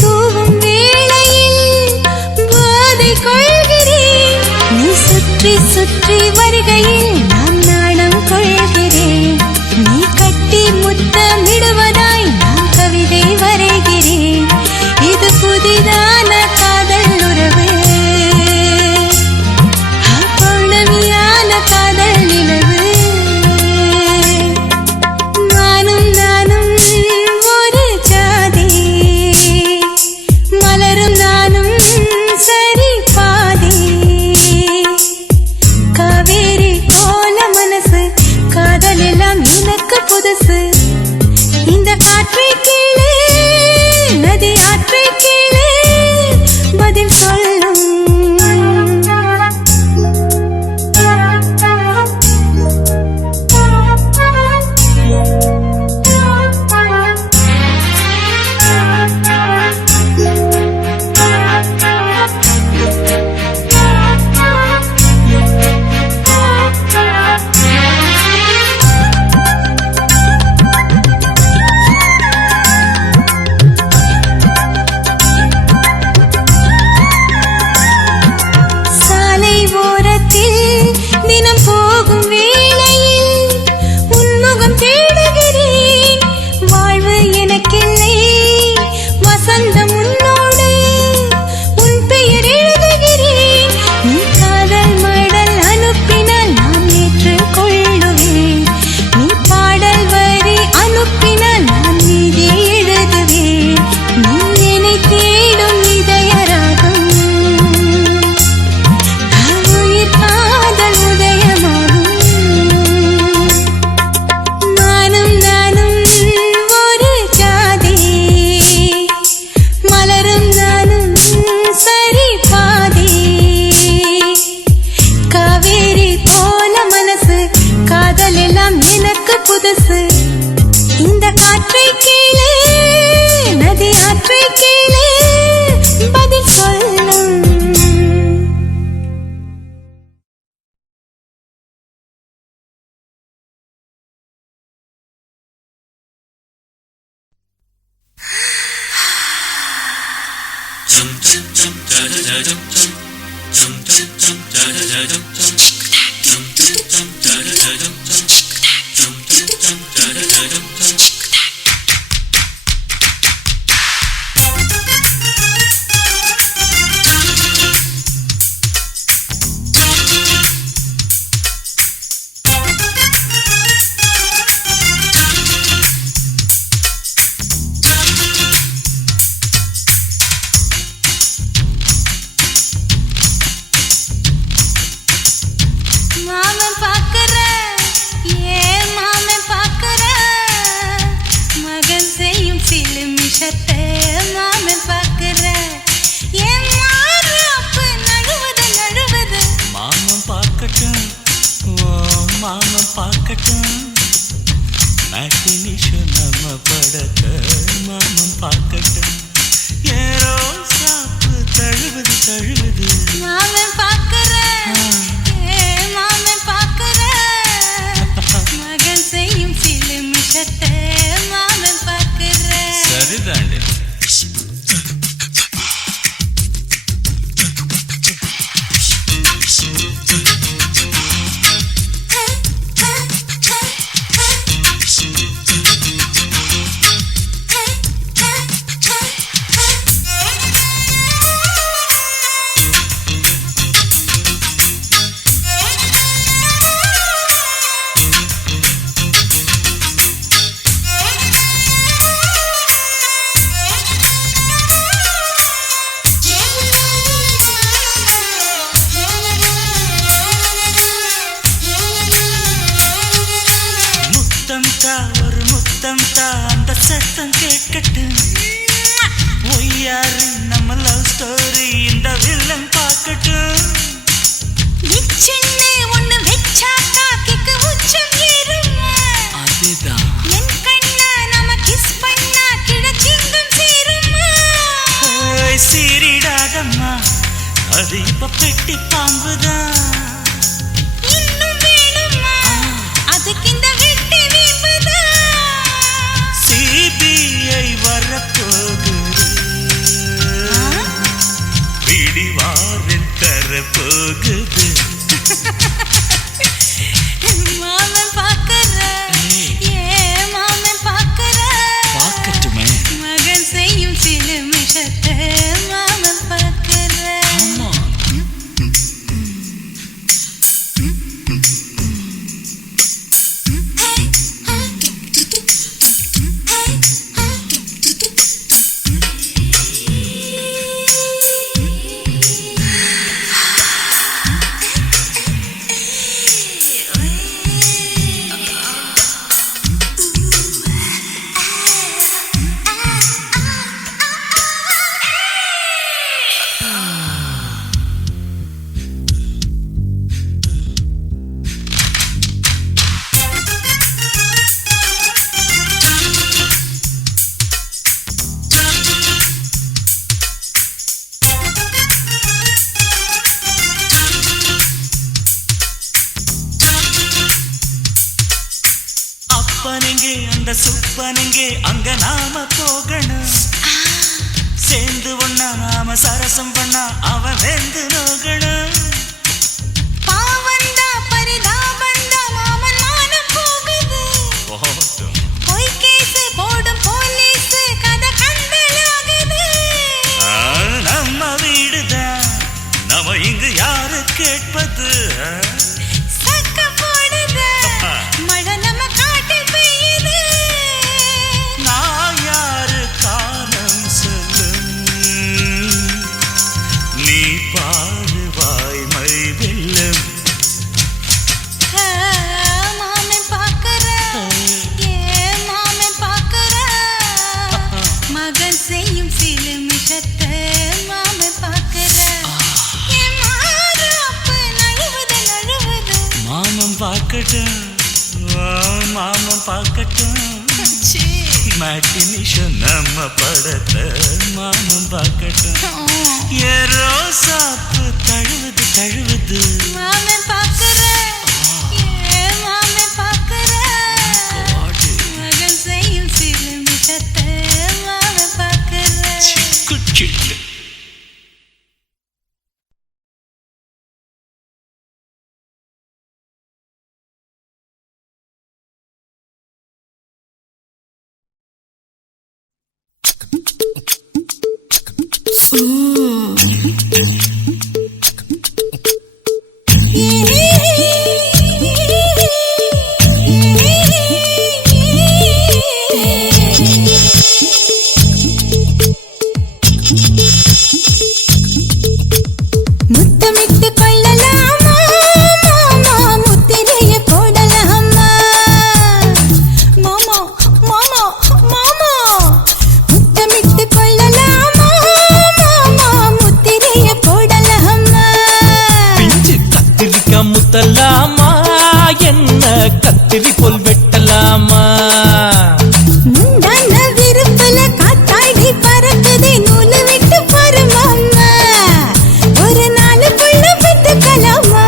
தூவும் வேளையில் போதை கொள்கிறேன். நீ சுற்றி சுற்றி வருகையில் நான் நாணம் கொள்கிறேன். நீ கட்டி முத்தமிடுவதாய் நான் கவிதை வரைகிறேன். இது புதிதான காதல் உறவு, பௌர்ணமியான காதல் நிலவு. நானும் நானும் ஒரு ஜாதி, மலரும் நானும் சரி பாதி. காவேரி போல மனசு, காதல் எல்லாம் எனக்கு புதுசு. இந்த காற்றை கீழே, நதி ஆற்றை கீழே பதில் சொல்லும். சாலை ஓரத்தில் தினம் போகும் வேளையில் உன்முகம் தேடுகிறேன். வாழ்வு எனக்கில்லை, வசந்தம் உன்னோடு, உன் பெயர் எழுதுகிறேன். நீ காதல் மடல் அனுப்பினால் நான் ஏற்றுக்கொள்ளுவேன். நீ பாடல் வரி அனுப்பினால் நான் மீதி எழுதுவேன். நீ என்னை தேடும் இதயராகம், உயிர் காதல் உதயமாகும். நானும் நானும் ஒரு ஜாதி, மலரும் நானும் சரி பாதி. காவேரி போல மனசு, காதல் எல்லாம் எனக்கு புதுசு. இந்த காற்றை கீழே, நதி ஆற்றை கீழே பதில் சொல்லும். மாமன் பாக்குற, ஏன் மாமன் பாக்குற, மகன் செய்யும் சிலு மிஷத்தை மாமன் பாக்குற. ஏன் மாறாப்பு நழுவது நழுவது, மாமன் பார்க்கட்டும், ஓ மாமன் பார்க்கட்டும். மேட்டினிஷு நம்ம படத்தை மாமன் பார்க்கட்டும். ஏரோ சாப்பு தழுவுது தழுவுது, மாமன் பாக்குற, ஏன் மாமன் பாக்குற, மகன் செய்யும் சிலு மிஷத்தை மாமன் பாக்குற. சரிதாண்டி. ஒரு முத்தம் தா, அந்த சத்தம் கேட்கட்டும். ஒய்யாரு நம்ம லவ் ஸ்டோரி இந்த வில்லன் பார்க்கட்டும். ஒண்ணு வெச்சாக்கா கிக்கு உச்சம் ஏறுமா, அதுதான் என் கண்ணா நம்ம கிஸ் பண்ணா கிடச்சிங்கும் சேருமா. சீரிடாதம்மா, அது இப்ப பெட்டி பாம்புதான். இன்னும் வேணுமா, அதுக்கு இந்த வெட்டி வீம்புதான். CBI வரப்போகுது, இந்த சுப்பனிங்கே அங்க நாம போகணும். சேர்ந்து ஒண்ணா நாம சரசம் பண்ணா அவன் வெந்து நோகணும். பாவந்தா பரிதாபந்தா மாமன் மானம் போகுது. பொய் கேசு போடும் போலீஸ் கதை கண்டலாகுது. நம்ம வீடுதான் நம்ம இங்கு யாரு கேட்பது? சக்க போடுது மழை நம்ம காட்டில் பெய்யுது. நான் யாரு காலம் சொல்லும் நீ பாரு வாய்மை வெல்லும். மாமன் பார்க்கற ஏன் மாமன் பார்க்கற மகன் செய்யும் சிலுமிஷத்தை மாமன் பார்க்கற என் மாறாப்பு நழுவுது நழுவுது. மாமன் பார்க்கட்டும் மாமன் பார்க்கட்டும். மேட்டினிஷன் நம்ம படத்தை மாமன் பார்க்கட்டும். ஏரோ சாப்பு தழுவுது தழுவுது. மாமன் பார்க்கற ஏன் மாமன் பார்க்கற மகன் செய்யும் சிலுமிஷத்தை மாமன் பார்க்கற. குச்சிட்டு முத்தமிட்டு கொள்ளலாமா மாமா முத்திரைய போடலாமா மாமா மாமா மாமா முத்தமிட்டு கொள்ளலாமா மாமா முத்திரைய போடலாமா. பிஞ்சு கத்திரிக்கா முத்தலாமா என்ன கத்திரி போல் வெட்டலாமா. முந்தான விருப்பல காத்தாடி பறக்குதே நூலு விட்டு பாரு மாமா ஒரு நாளுக்குள்ள பெற்றுக்கலாமா.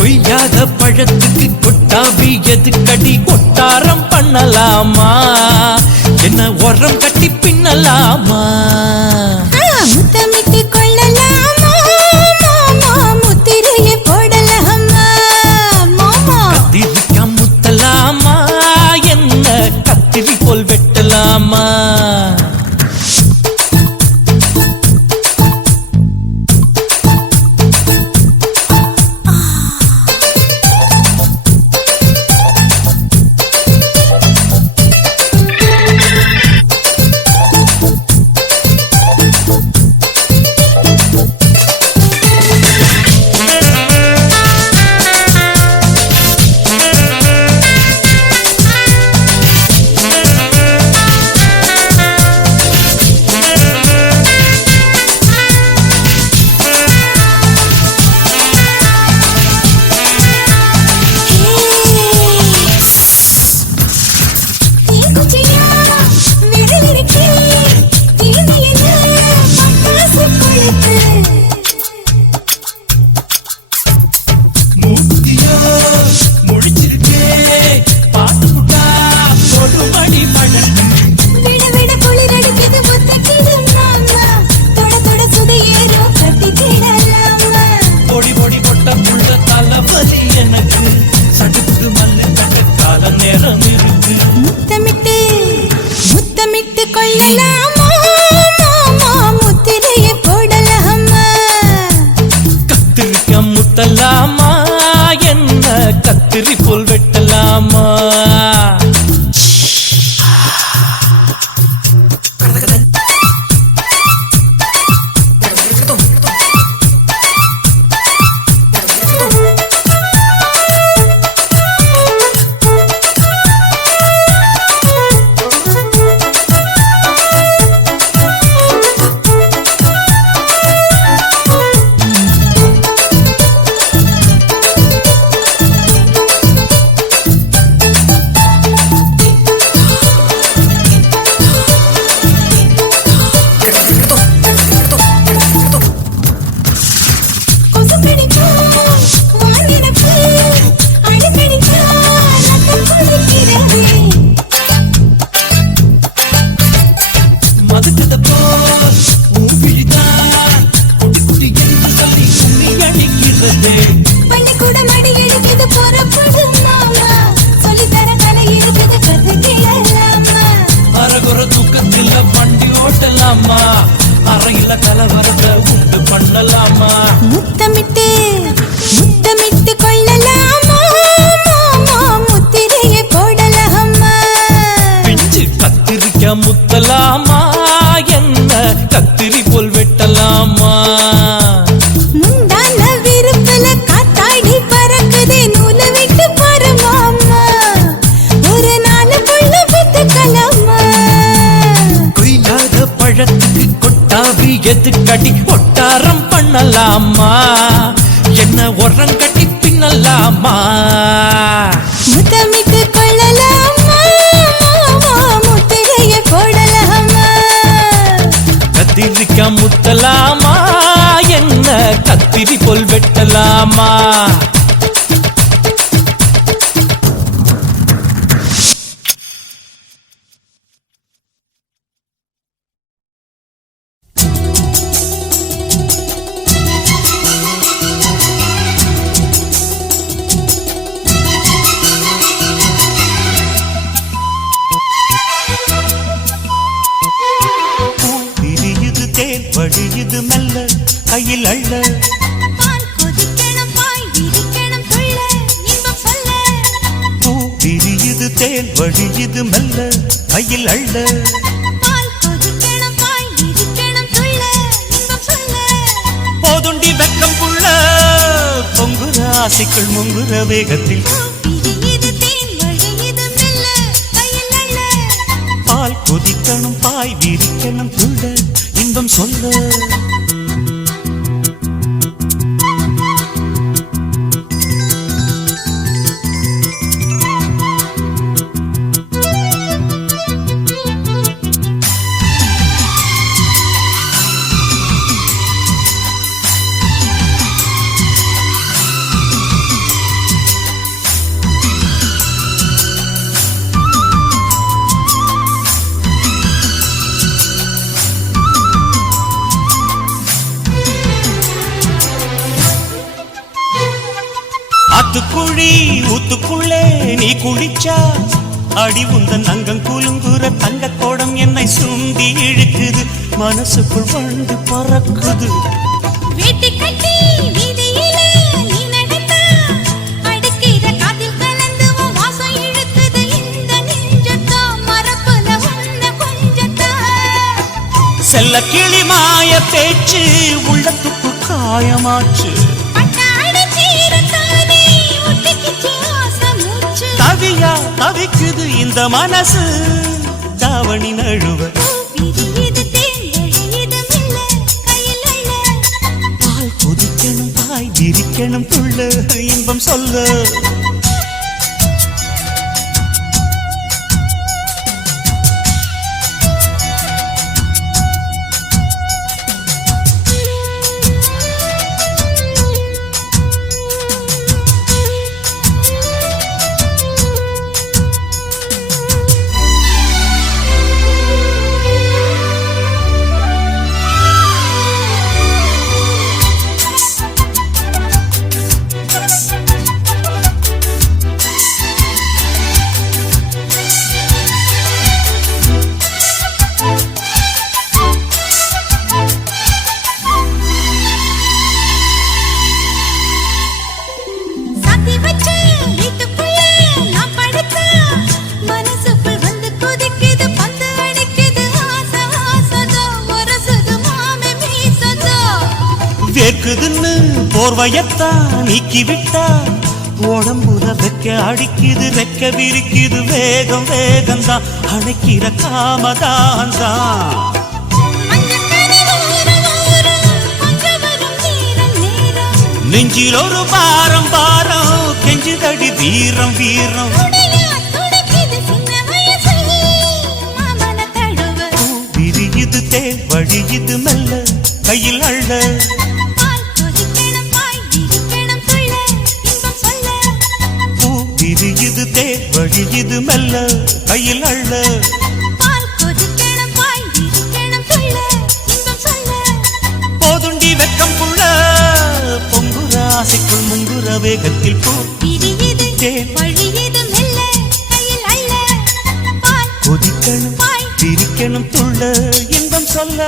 கொய்யாத பழத்துக்கு கொட்டாவி எதுக்கடி கொட்டாரம் பண்ணலாமா என்ன உரம் கட்டி பின்னலாமா. முத்தமிட்டு கொள்ளலாமா மாமா முத்திரைய போடலாமா மாமா. கத்திரிக்கா முத்தலாமா என்ன கத்திரி போல் வெட்டலாமா. அறையில கலவரத்தை உண்டு பண்ணலாமா முத்தமிட்டு முத்தமிட்டு கொள்ளலாமா முத்திரையை போடலாமா பிஞ்சு கத்திரிக்க முத்தலாமா என்ன கத்திரி போல் வெட்டலாமா முந்தான விருப்பல காத்தாடி பறக்குதே நூல விட்டு பரமாமா ஒரு நாளுக்குள்ள வித்துக்கலாமா கொய்யாத பழத்துக்கு கொட்டாவி எதுக்கடி ஒட்டாரம் பண்ணலாமா என்ன உரங்கட்டி பின்னலாமா முத்தமிட்டு கொள்ளலாமா முத்திரையை போடலாமா கத்திரிக்க முத்தலாமா என்ன கத்திரி போல் வெட்டலாமா விரியுது தேன் வழியுது மெல்ல கையில் அள்ள பால் கொதிக்கணும் பாய் விரிக்கணும் துள்ள இன்பம் சொல்ல பூ விரியுது தேன் வழியுது மெல்ல கையில் அள்ள பால் கொதிக்கணும் பாய் விரிக்கணும் துள்ள இன்பம் சொல்ல போதுண்டி வெக்கம் புள்ள பொங்குற ஆசைக்குள் முங்குற வேகத்தில் விரியுது தேன் வழியுது மெல்ல கையில் அள்ள பால் கொதிக்கணும் பாய் விரிக்கணும் துள்ள இன்பம் சொல்ல ஆத்துக்குழி ஊத்துக்குள்ளே நீ குளிச்சா அடி உந்தன் அங்கம் குலுங்குற தங்க கோடம் என்னை சுண்டி இழுக்குது மனசுக்குள் வந்து பறக்குது வீட்டு கட்டி வீதியிலே நீ நடந்தா அடுக்கிற காதில் கலந்து உன் வாசம் இழுக்குது இந்த நெஞ்சத்தா மரப்புல உன்ன கொஞ்சத்தா செல்ல கிளி மாய பேச்சு உள்ளத்துக்கு காயமாச்சு பட்டாடு சீரத்தானே ஒட்டிக்கிச்சு ஆசை மூச்சு தவியா தவிக்குது இந்த மனசு தாவணி நழுவ விரியுது தேன் வழியுது மெல்ல கையில் அள்ள பால் கொதிக்கணும் பாய் விரிக்கணும் துள்ள இன்பம் சொல்ல சாத்தி வச்ச வீட்டுக்குள்ள நான் படுத்தா மனசுக்குள் வந்து கொதிக்குது பந்து அடிக்குது ஆசை ஆசதோ ஒரசுது மாமே மீசதோ வேர்க்குதுன்னு போர்வையத்தான் நீக்கி விட்டா உடம்புல வைக்க அடிக்குது ரெக்க விரிக்குது வேகம் வேகம்தான் அணைக்கிற காமதான் தான் மஞ்சக்கனி ஊரும் ஊரும் கொஞ்சம் வரும் நேரம் நேரம் நெஞ்சில் ஒரு பாரம் பாரம் கெஞ்சுதடி வீரம் வீரம் உடையா துடிக்குது சின்ன வயசு மாமன தழுவ விரியுது தேன் வழியுது மெல்ல கையில் அள்ள பால் கொதிக்கணும் பாய் விரிக்கணும் துள்ள இன்பம் சொல்ல பூ விரியுது தேன் வழியுது மெல்ல கையில் அள்ள பால் கொதிக்கணும் பாய் விரிக்கணும் துள்ள இன்பம் சொல்ல போதுண்டி வெக்கம் புள்ள பொங்குற ஆசைக்குள் முங்குற வேகத்தில் பூ விரியுது தேன் வழியுது மெல்ல கையில் அள்ள பால் கொதிக்கணும் பாய் விரிக்கணும் துள்ள இன்பம் சொல்ல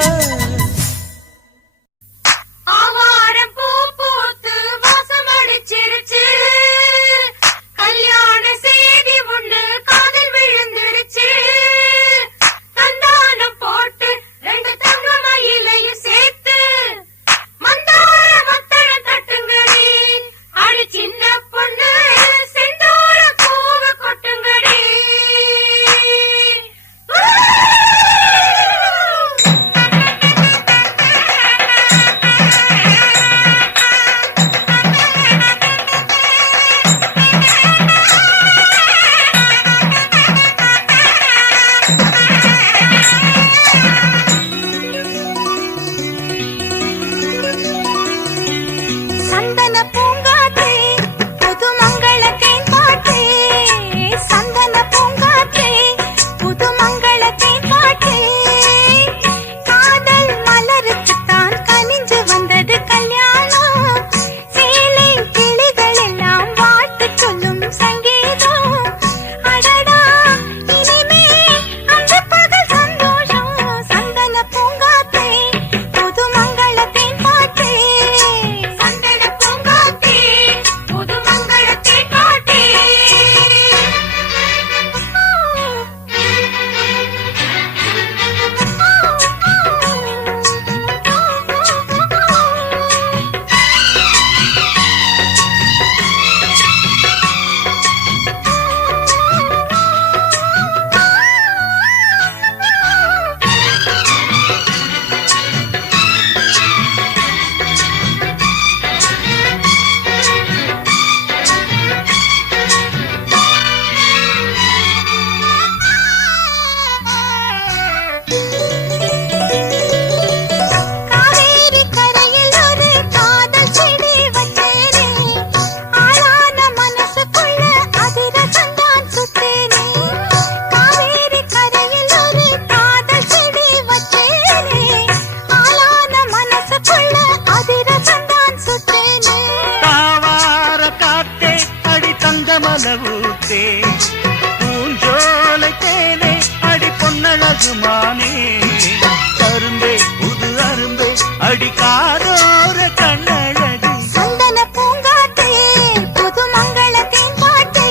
ஆகுமானே கரும்பே புது அரும்பே அடிக்காதோர கண்ணழகு சந்தன பூங்காற்றே புது மங்களத்தின் பாட்டே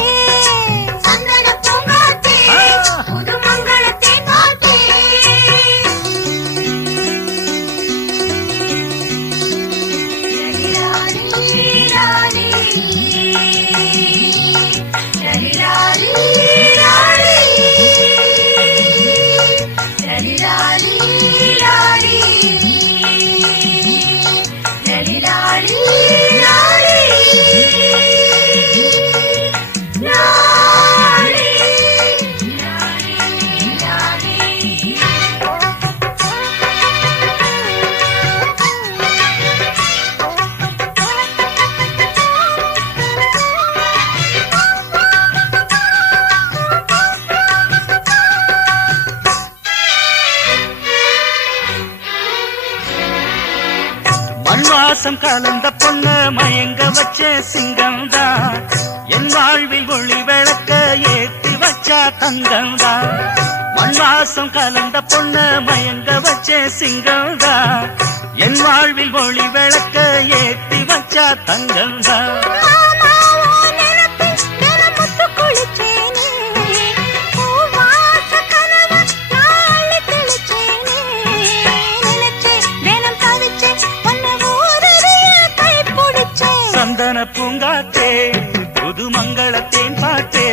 சந்தன பூங்காற்றே புது மங்களத்தின் பாட்டே மண்வாசம் கலந்த பொண்ண மயங்க வச்ச சிங்கம்தான் என் வாழ்வில் ஒளி விளக்க ஏத்தி வச்சா தங்கம்தான் மண்வாசம் கலந்த பொண்ண மயங்க வச்ச சிங்கம்தான் என் வாழ்வில் ஒளி விளக்க ஏத்தி வச்சா தங்கம்தான் சந்தன பூங்காத்தே புது மங்களத்தேன் பாட்டே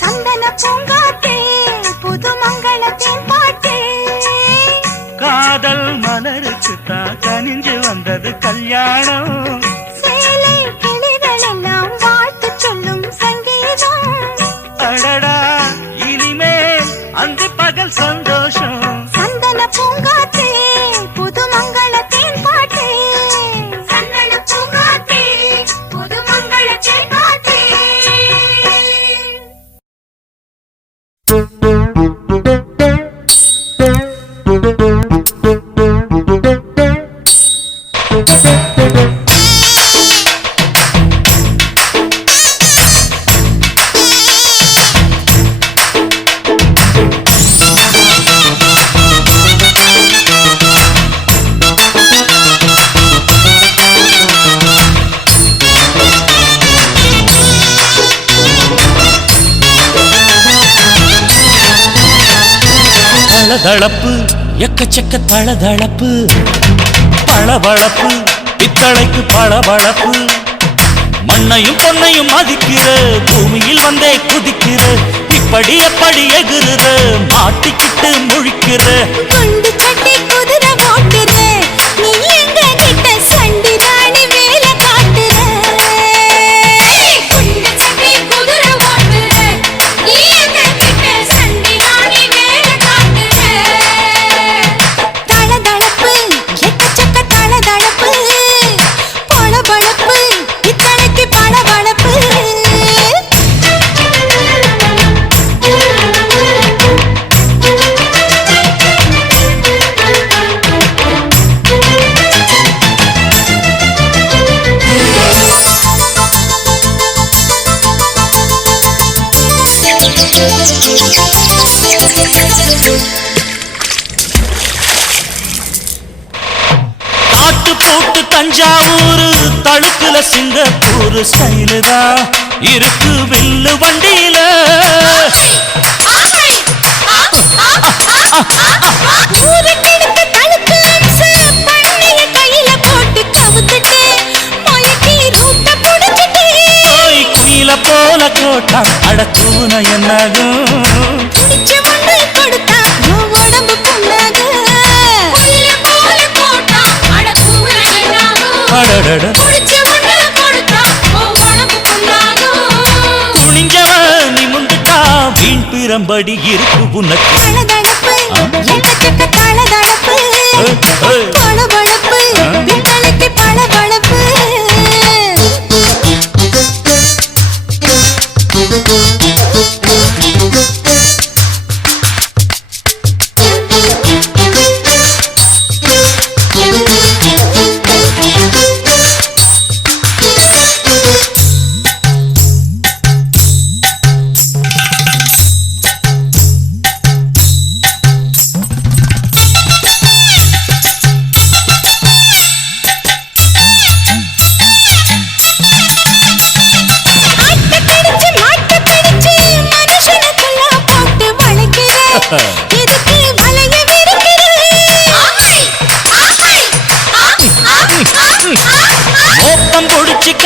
சந்தன பூங்காற்றே புது மங்களத்தின் பாட்டே காதல் மலருக்கு தான் கனிஞ்சு வந்தது கல்யாணம் சேலை கிளிகள் எல்லாம் வாழ்த்து சொல்லும் சங்கீதம் அடடா இனிமேல் அந்த பகல் சந்தோஷம் சந்தன பூங்காற்றே புது மங்களத்தின் பாட்டே சந்தன பூங்காற்றே புது மங்களத்தின் பாட்டே தளதளப்பு எக்கச்சக்க தளதளப்பு பளபளப்பு பித்தளைக்கு பளபளப்பு மண்ணையும் பொன்னையும் மதிக்கிற பூமியில் வந்தே குதிக்கிற இப்படி எப்படி எகுறுற மாட்டிக்கிட்டு முழிக்கிற குண்டு சட்டி குதிரை ஓட்டுற நீ எங்க கிட்ட சண்டி ராணி வேலை காட்டுற குண்டு சட்டி குதிரை ஓட்டுற நீ எங்க கிட்ட சண்டி ராணி வேலை காட்டுற தளதளப்பு எக்கச்சக்க தளதளப்பு பளபளப்பு இத்தனைக்கு பளபளப்பு காட்டு போட்டு தஞ்சாவூர் தழுக்குல சிங்கப்பூர் ஸ்டைலு தான் இருக்கு வில்லு வண்டியில ஊருக்கெடுத்த தழுக்கு அம்சு பண்ணைய கையில போட்டு கவுத்துட்டு மயக்கி ரூட்ட புடிச்சிட்டு போய் குயில போல கோட்டான் அடக்கூன என்னாகும் துடிச்ச மண்ணு கொடுத்தா உன் உடம்பு புண்ணாகு குயில போல போட்டா அட கூற என்னாகும் அடடட துடிச்ச மண்ணு கொடுத்தா உன் உடம்பு புண்ணாகு துணிஞ்சவன் நிமுந்துட்டா வீண் பிரம்படி இருக்கு உனக்கு தளதளப்பு எக்கச்சக்க தளதளப்பு ஏய். பளபளப்பு பித்தளைக்கு பளபளப்பு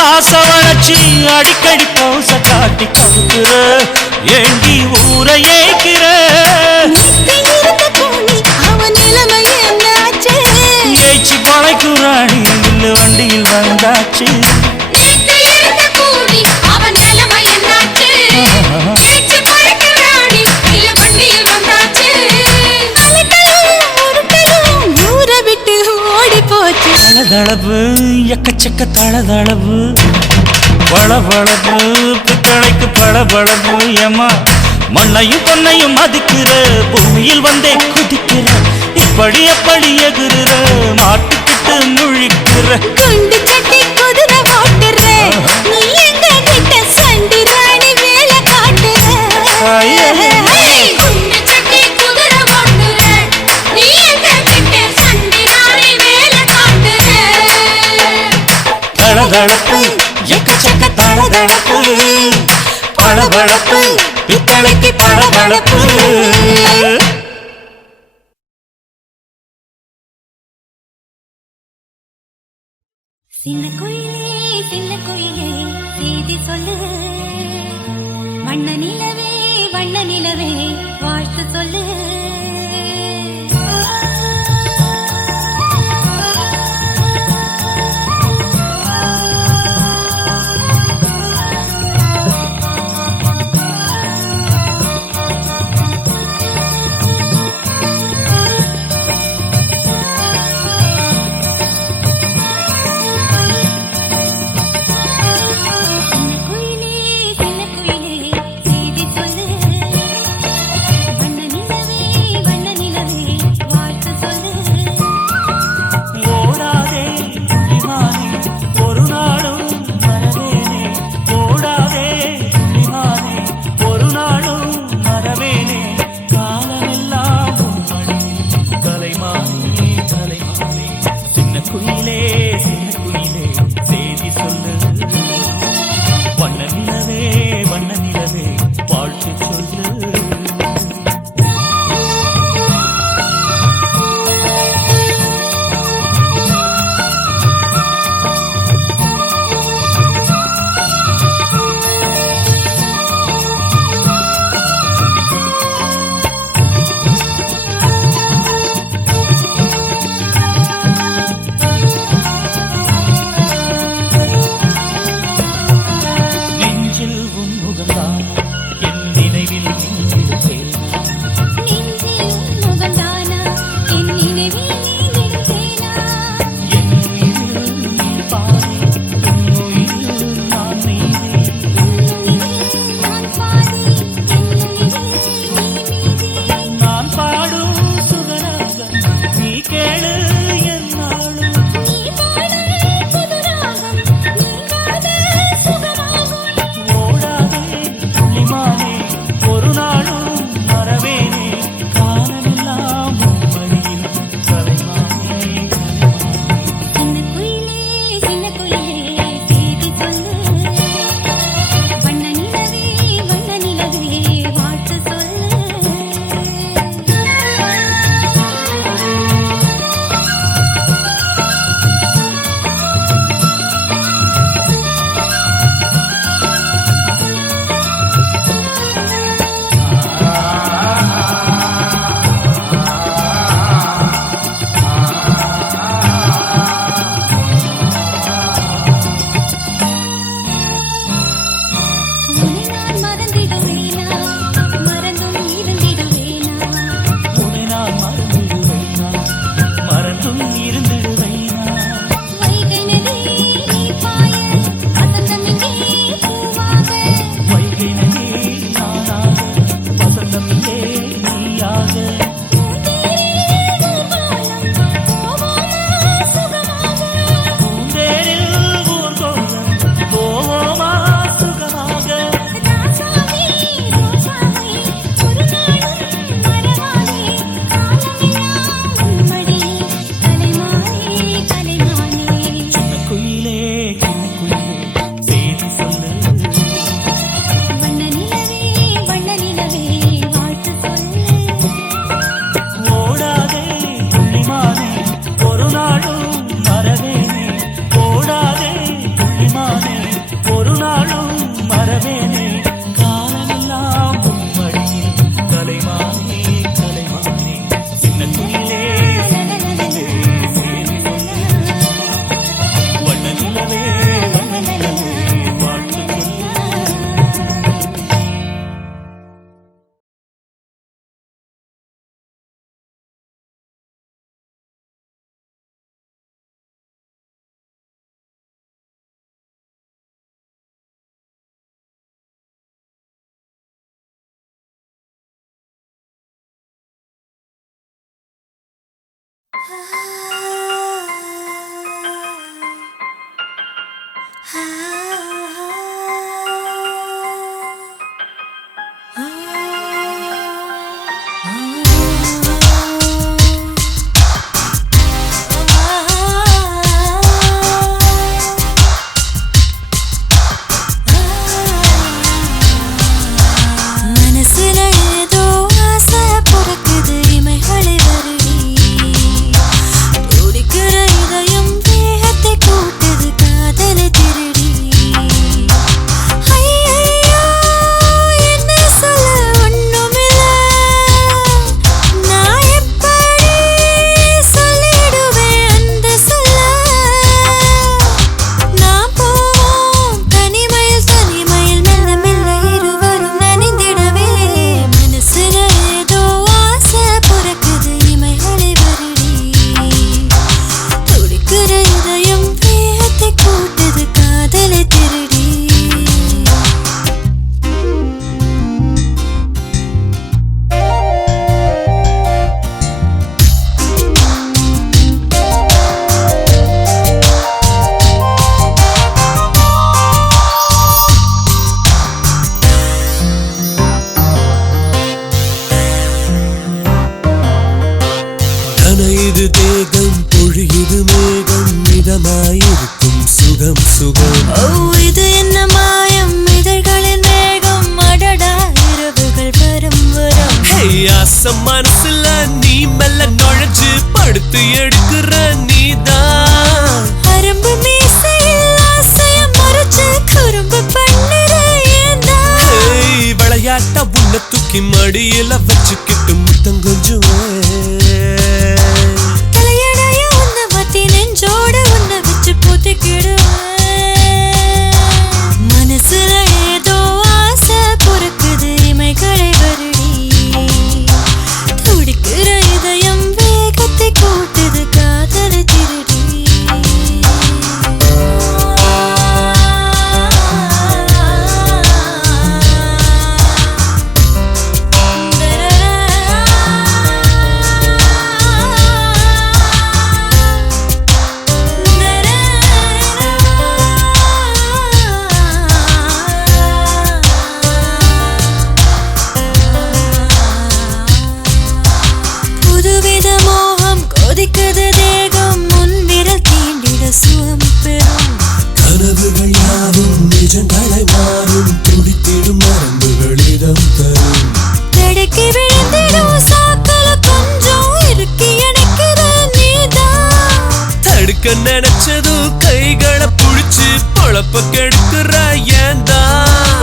ஆசை வளர்ச்சி அடிக்கடி பௌச காட்டி கவுக்குற ஏண்டி ஊரை ஏக்கிற இருந்த கூலி அவன் நிலைமை என்னாச்சு ஏச்சி பழைக்குறாணி இல்ல வண்டியில் வந்தாச்சு இருந்த கூலி அவன் நிலைமை என்னாச்சு ஏச்சு பறக்கிறானி இல்ல வண்டியில் வந்தாச்சு அலட்டலும் உருட்டலும் ஊரை விட்டு ஓடி போச்சு தளதளவு எக்கச்சக்க தளதளவு பளபளப்பு பித்தளைக்கு பளபளப்பு ஏமா மண்ணையும் பொன்னையும் மதிக்கிற பூமியில் வந்தே குதிக்கிற இப்படி எப்படி எகுற மாட்டுக்கிட்டு முழிக்கிற குண்டு சட்டி குதிரை ஓட்டுற நீ எங்க கிட்ட சண்டி ராணி வேலை காட்டுற குண்டு சட்டி குதிரை ஓட்டுற நீ எங்க கிட்ட சண்டி ராணி வேலை காட்டுற தளதளப்பு எக்கச்சக்க தளதளப்பு பளபளப்பு பித்தளைக்கு பளபளப்பு சின்ன குயிலே செய்தி சொல்லு வண்ண நிலவே வாழ்த்து சொல்லு மனசுல ஏதோ ஆசை பிறக்குது இமைகளை வருடி துடிக்கிற இதயம் வேகத்தை கூட்டுது காதலை திருடி ஐயையோ என்ன சொல்ல ஒண்ணுமில்ல நான் எப்படி சொல்லிடுவேன் அந்த சொல்ல நான் போவோம் தனிமையில் தனிமையில் மெல்ல மெல்ல இருவரும் நனைந்திடவே மனசுல ஏதோ ஆசை பிறக்குது இமைகளை வருடி துடிக்கிற இதயம் வேகத்தை கூட்டுது காதலை திருடி நனையுது தேகம் பொழியுது மேகம் மிதமாயிருக்கும் சுகம் சுகம் ஓ இது என்ன மாயம் இதழ்களின் வேகம் அடடா இரவுகள் வரும் வரும் ஆசை மனசுல நீ மெல்ல நுழைஞ்சு படுத்து எடுக்கிற நீதான் அரும்பு மீசையில் ஆசைய மறைச்சு குறும்பு பண்ணுற ஏந்தா விளையாட்ட உன்னை தூக்கி மடியில வச்சுக்கிட்டு முத்தம் கொஞ்சம் தலையடைய உன்னை மாத்தி நெஞ்சோட உன்னை வச்சு போத்திக்கிடுவேன் மனசுல ஏதோ ஆசை பொறுக்குது இமைகளை வருடி துடிக்கிற இதயம் வேகத்தை கூட்டுது காதலை திருடி புதுவித மோகம் கொதிக்குது தேகம் முன் விரல் தீண்டிட சுகம் பெறும் கனவுகள் யாவும் நிஜங்களை மாறும் துடித்திடும் மரம்புகளிடம் தரும் தடுக்கி விழுந்திடும் சாக்கல கொஞ்சம் இறுக்கி அணைக்கிற நீதான் தடுக்க நினைச்சதும் கைகளை புடிச்சு பொழப்ப கெடுக்கிற ஏந்தா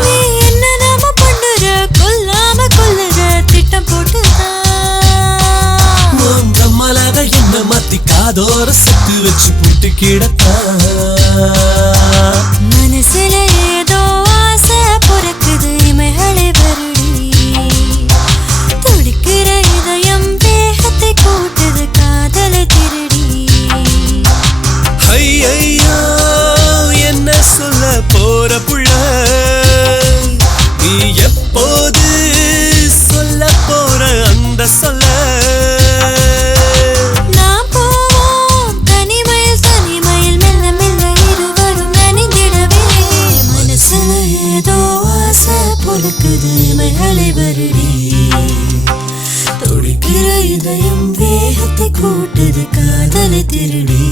நீ என்ன நாம பண்ணுற கொல்லாம கொல்லுற திட்டம் போட்டுதான் கம்மலாக என்ன மாத்தி காதோர சத்து வச்சு புட்டு கிடத்தா மனசுல ஏதோ ஆசை பிறக்குது இமைகளை வருடி துடிக்கிற இதயம் வேகத்தை கூட்டுது காதலை திருடி ஐயையோ என்ன சொல்ல போற புள்ள நீ எப்போது சொல்ல போற அந்த சொல்ல நான் போவோம் தனிமையில் தனிமையில் மெல்ல மெல்ல இருவரும் நனைந்திடவே மனசுல ஏதோ ஆசை பொறுக்குது இமைகளை வருடி துடிக்கிற இதயம் வேகத்தை கூட்டுது காதலை திருடி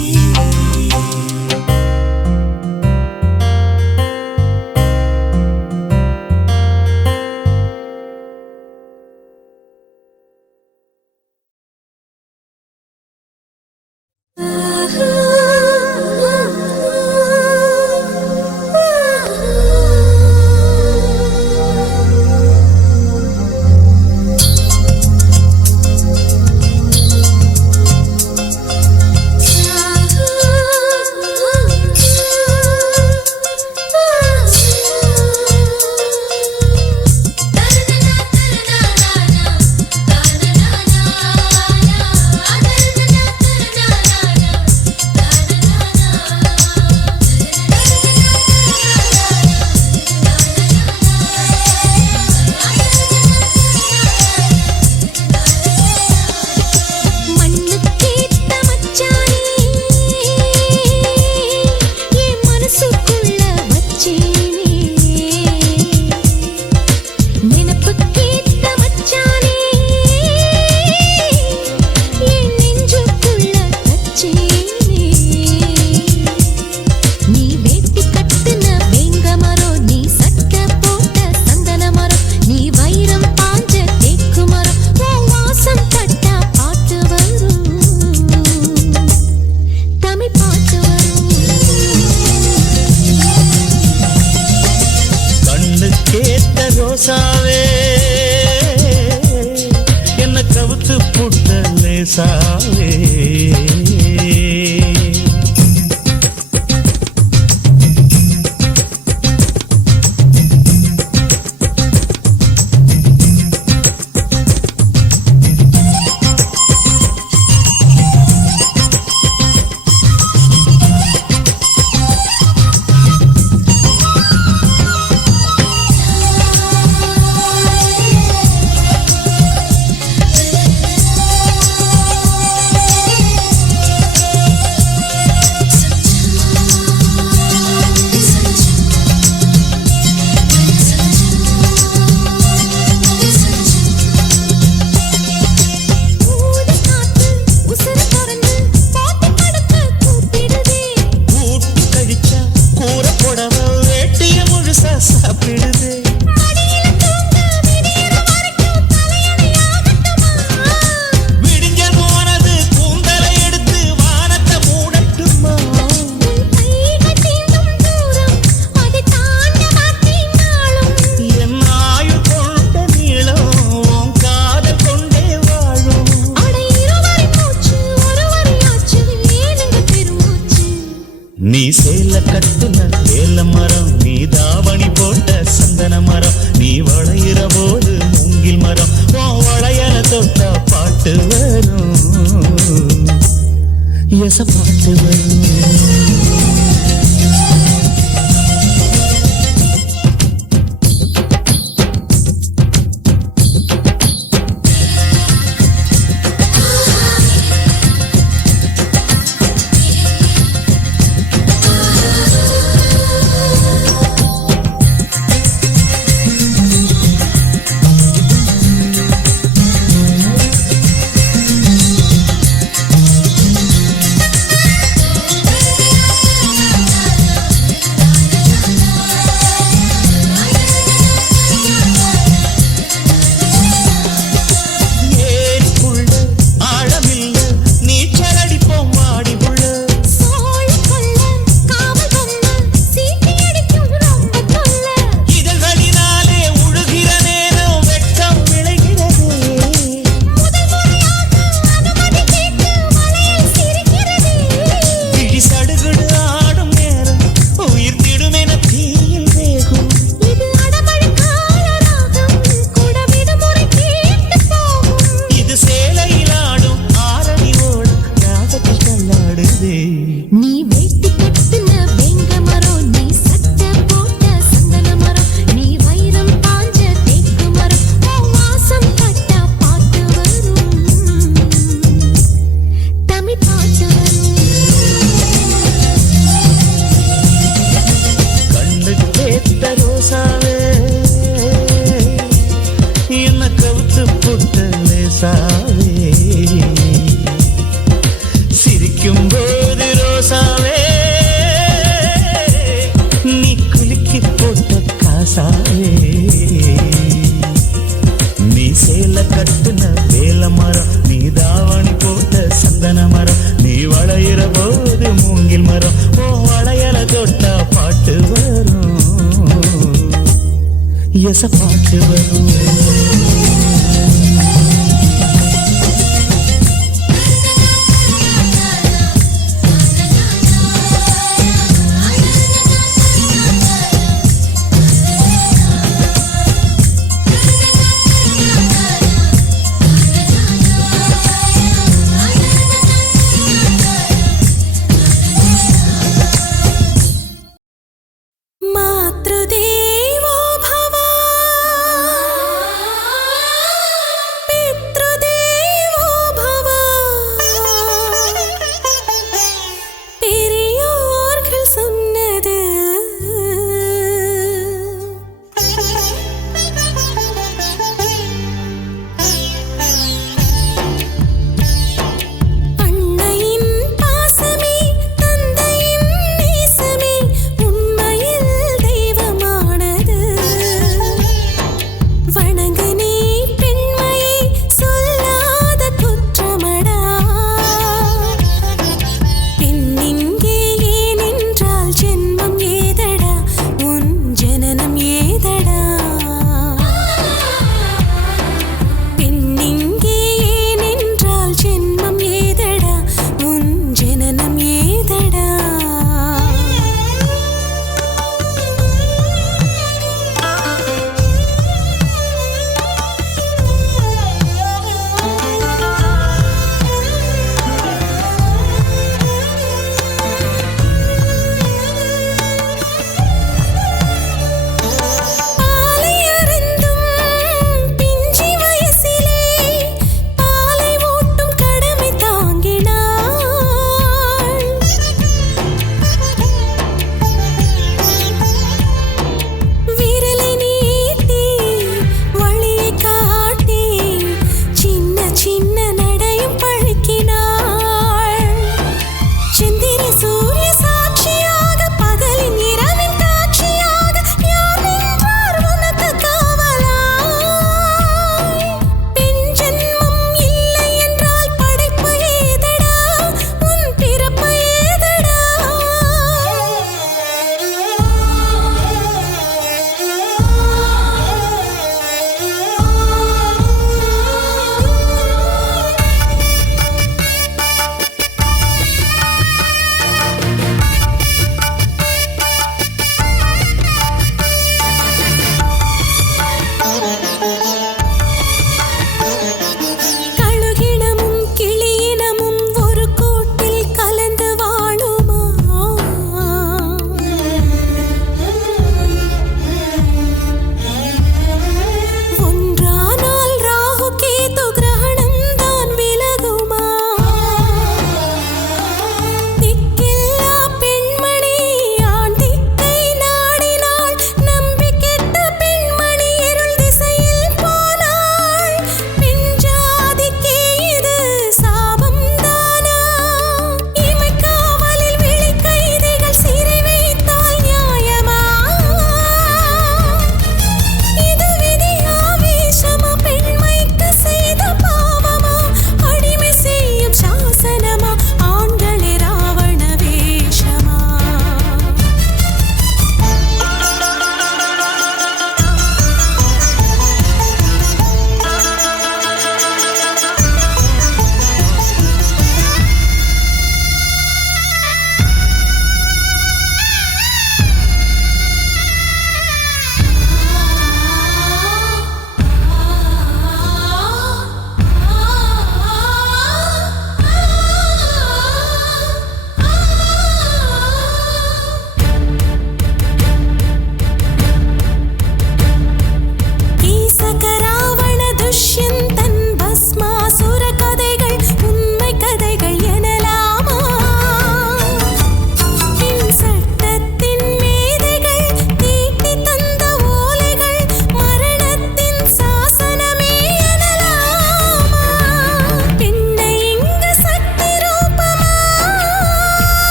லேசாவே. நீ சேல கட்டுன வேல மரம், நீ தாவணி போட்ட சந்தன மரம், நீ வளையிற போது மூங்கில் மரம், வளையல தொட்ட பாட்டு வரும், எச பாட்டு வரும். சிரிக்கும் போது ரோசாவே, நீ குலுக்கி போட்ட காசாவே, நீ சேல கட்டுன வேல மரம், நீ தாவணி போட்ட சந்தன மரம், நீ வளையிற போது மூங்கில் மரம், வளையல தொட்ட பாட்டு வரும், எச பாட்டு வரும்.